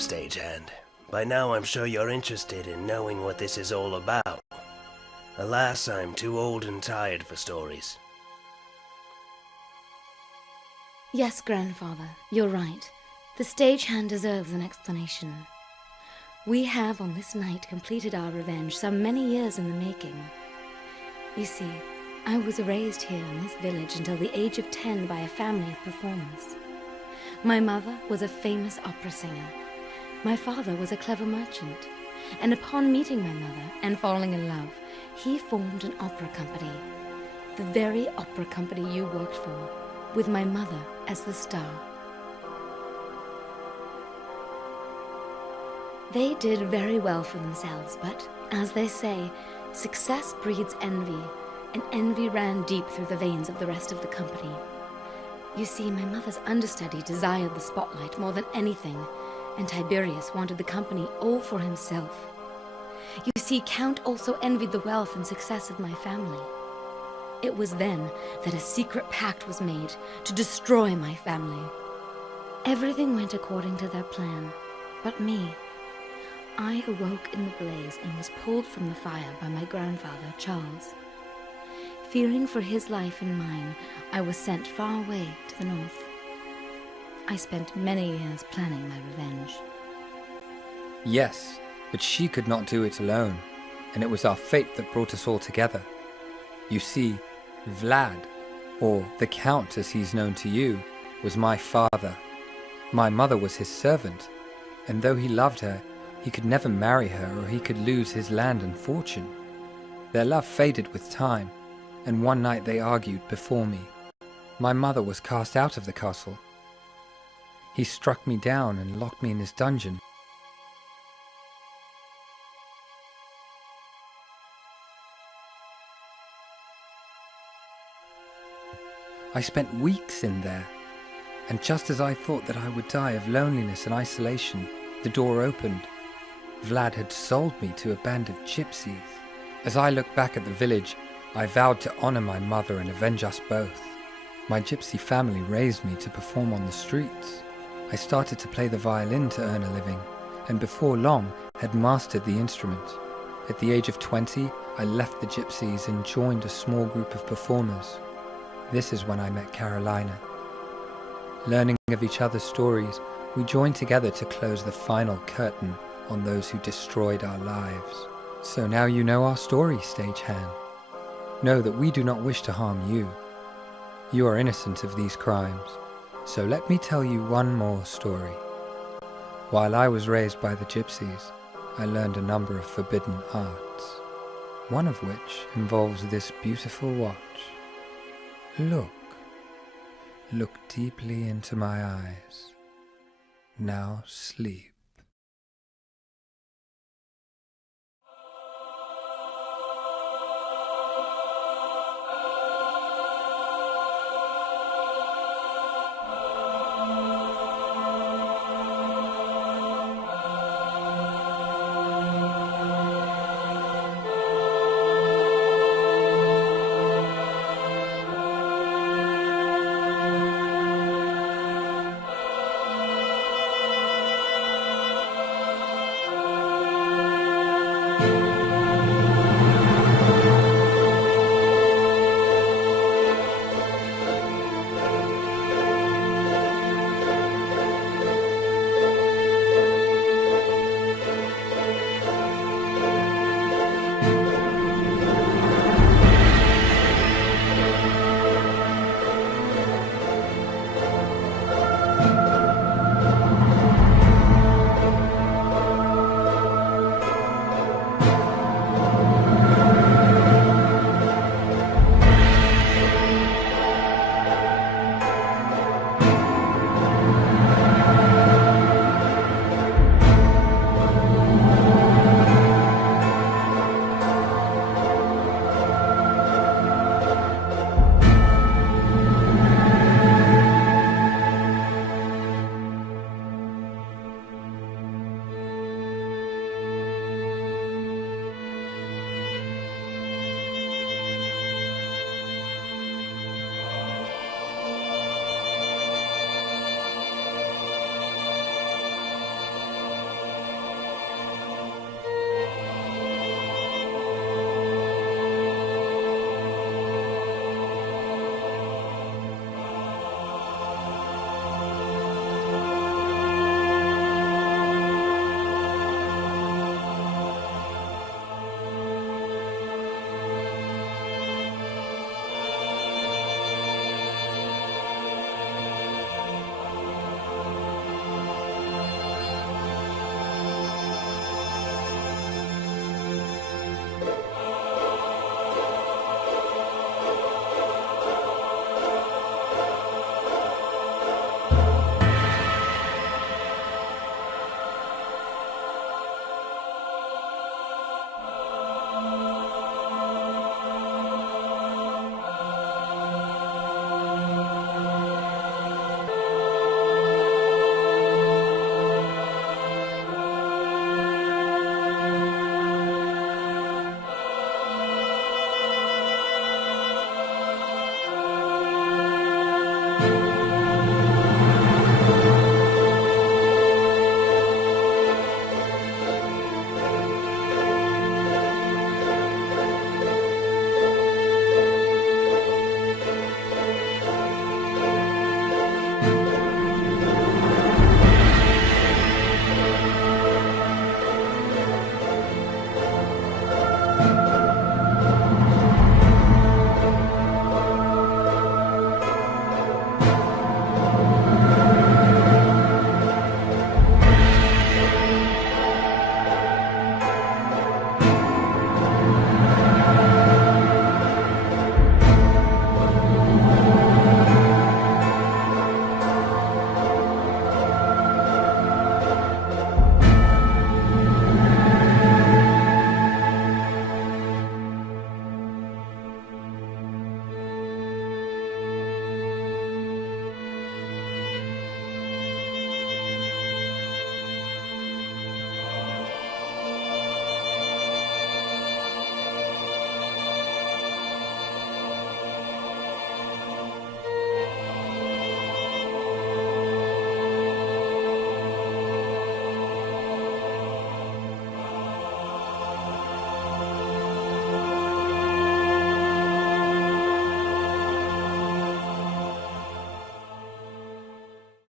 stagehand. By now I'm sure you're interested in knowing what this is all about. Alas, I'm too old and tired for stories. Yes, Grandfather, you're right. The stagehand deserves an explanation. We have on this night completed our revenge some many years in the making. You see, I was raised here in this village until the age of 10 by a family of performers. My mother was a famous opera singer. My father was a clever merchant. And upon meeting my mother and falling in love, he formed an opera company. The very opera company you worked for, with my mother as the star. They did very well for themselves, but, as they say, success breeds envy, and envy ran deep through the veins of the rest of the company. You see, my mother's understudy desired the spotlight more than anything, and Tiberius wanted the company all for himself. You see, Count also envied the wealth and success of my family. It was then that a secret pact was made to destroy my family. Everything went according to their plan, but me. I awoke in the blaze and was pulled from the fire by my grandfather, Charles. Fearing for his life and mine, I was sent far away to the north. I spent many years planning my revenge. Yes, but she could not do it alone, and it was our fate that brought us all together. You see, Vlad, or the Count as he's known to you, was my father. My mother was his servant, and though he loved her, he could never marry her or he could lose his land and fortune. Their love faded with time, and one night they argued before me. My mother was cast out of the castle. He struck me down and locked me in his dungeon. I spent weeks in there, and just as I thought that I would die of loneliness and isolation, the door opened. Vlad had sold me to a band of gypsies. As I looked back at the village, I vowed to honor my mother and avenge us both. My gypsy family raised me to perform on the streets. I started to play the violin to earn a living, and before long had mastered the instrument. At the age of 20, I left the gypsies and joined a small group of performers. This is when I met Carolina. Learning of each other's stories, we joined together to close the final curtain on those who destroyed our lives. So now you know our story, stagehand. Know that we do not wish to harm you. You are innocent of these crimes. So let me tell you one more story. While I was raised by the gypsies, I learned a number of forbidden arts, one of which involves this beautiful watch. Look deeply into my eyes. Now sleep.